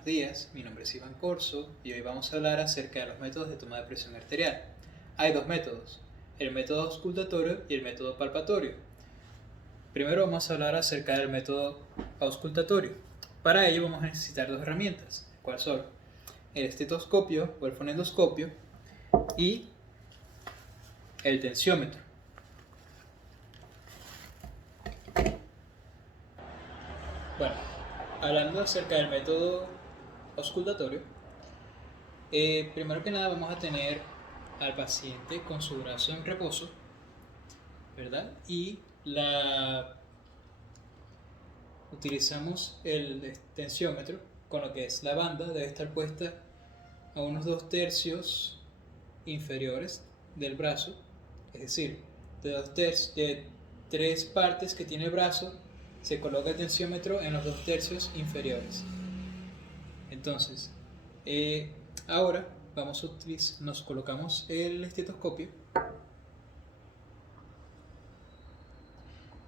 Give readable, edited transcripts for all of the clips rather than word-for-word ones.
buenos días, mi nombre es Iván Corso y hoy vamos a hablar acerca de los métodos de toma de presión arterial. Hay dos métodos, el método auscultatorio y el método palpatorio. Primero vamos a hablar acerca del método auscultatorio. Para ello vamos a necesitar dos herramientas, cuáles son el estetoscopio o el fonendoscopio y el tensiómetro. Bueno, hablando acerca del método auscultatorio, primero que nada vamos a tener al paciente con su brazo en reposo, ¿verdad? Y utilizamos el tensiómetro, con lo que es la banda debe estar puesta a unos 2/3 inferiores del brazo, es decir, de 3 partes que tiene el brazo se coloca el tensiómetro en los 2/3 inferiores. Entonces, ahora nos colocamos el estetoscopio,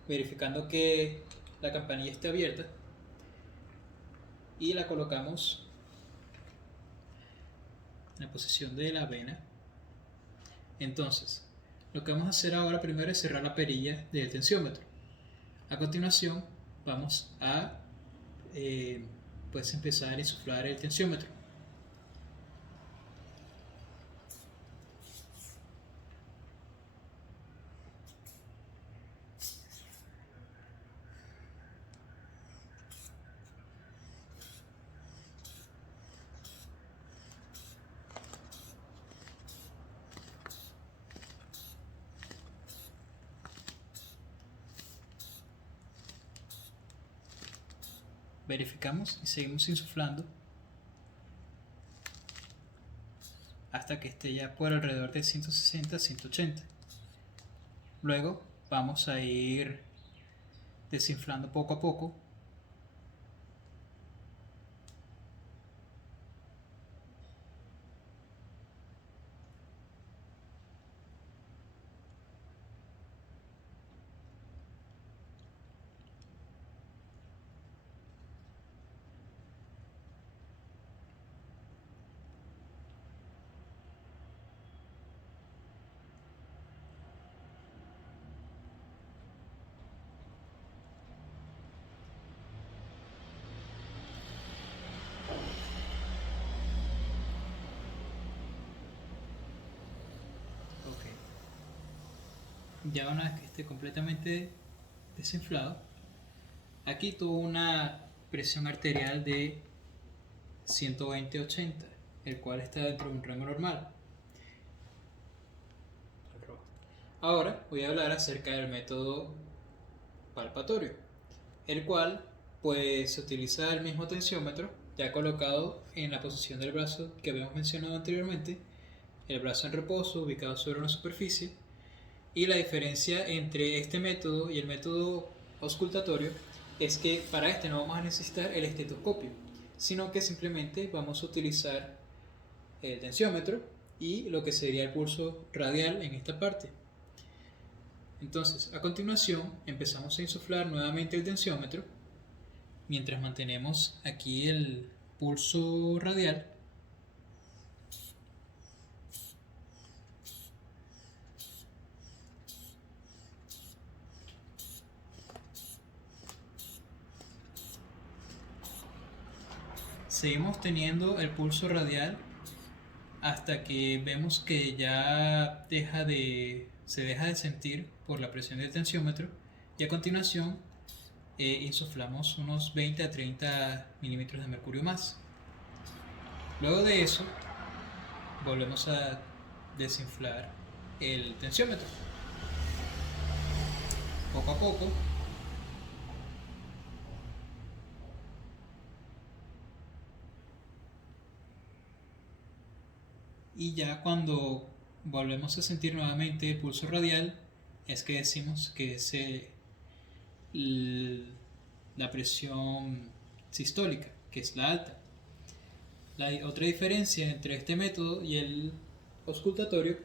verificando que la campanilla esté abierta, y la colocamos en la posición de la vena. Entonces, lo que vamos a hacer ahora primero es cerrar la perilla del tensiómetro. A continuación, vamos a empezar a insuflar el tensiómetro. Verificamos y seguimos insuflando hasta que esté ya por alrededor de 160-180. Luego vamos a ir desinflando poco a poco. Ya una vez que esté completamente desinflado, aquí tuvo una presión arterial de 120/80, el cual está dentro de un rango normal. Ahora voy a hablar acerca del método palpatorio, el cual se utiliza el mismo tensiómetro ya colocado en la posición del brazo que habíamos mencionado anteriormente, el brazo en reposo ubicado sobre una superficie. Y la diferencia entre este método y el método auscultatorio es que para este no vamos a necesitar el estetoscopio, sino que simplemente vamos a utilizar el tensiómetro y lo que sería el pulso radial en esta parte. Entonces, a continuación empezamos a insuflar nuevamente el tensiómetro mientras mantenemos aquí el pulso radial. Seguimos teniendo el pulso radial hasta que vemos que ya se deja de sentir por la presión del tensiómetro, y a continuación insuflamos unos 20 a 30 milímetros de mercurio más. Luego de eso volvemos a desinflar el tensiómetro poco a poco. Y ya cuando volvemos a sentir nuevamente el pulso radial, es que decimos que la presión sistólica, que es la alta. La otra diferencia entre este método y el auscultatorio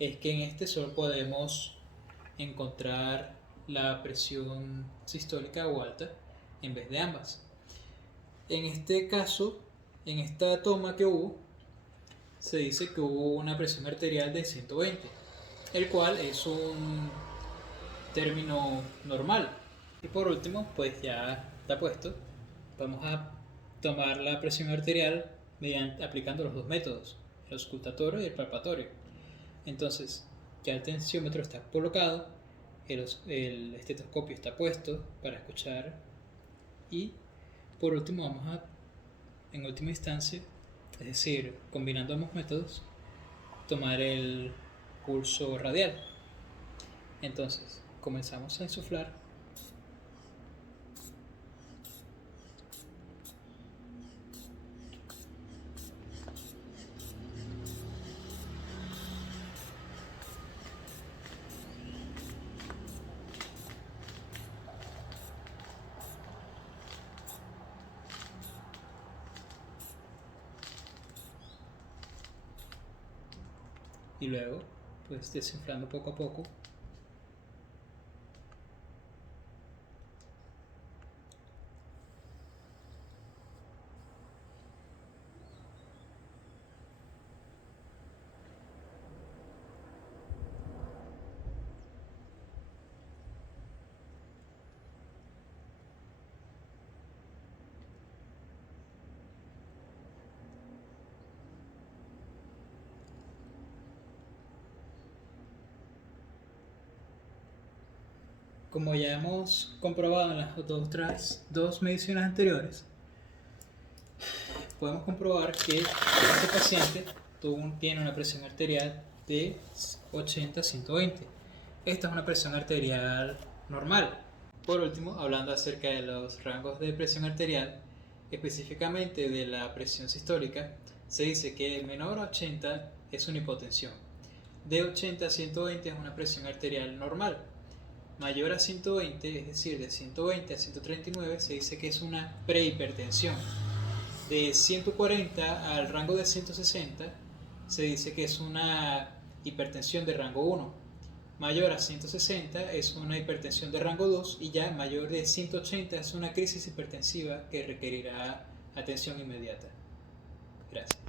es que en este solo podemos encontrar la presión sistólica o alta en vez de ambas. En este caso, En esta toma que hubo, se dice que hubo una presión arterial de 120, el cual es un término normal. Y por último, pues ya está puesto, vamos a tomar la presión arterial aplicando los dos métodos, el auscultatorio y el palpatorio. Entonces, ya el tensiómetro está colocado, el estetoscopio está puesto para escuchar y por último vamos a, en última instancia, es decir, combinando ambos métodos, tomar el pulso radial. Entonces, comenzamos a insuflar y luego pues desinflando poco a poco. Como ya hemos comprobado en las otras dos mediciones anteriores, podemos comprobar que este paciente tiene una presión arterial de 80-120. Esta es una presión arterial normal. Por último, hablando acerca de los rangos de presión arterial, específicamente de la presión sistólica, se dice que el menor a 80 es una hipotensión. De 80 a 120 es una presión arterial normal. Mayor a 120, es decir, de 120 a 139, se dice que es una prehipertensión. De 140 al rango de 160, se dice que es una hipertensión de rango 1. Mayor a 160 es una hipertensión de rango 2 y ya mayor de 180 es una crisis hipertensiva que requerirá atención inmediata. Gracias.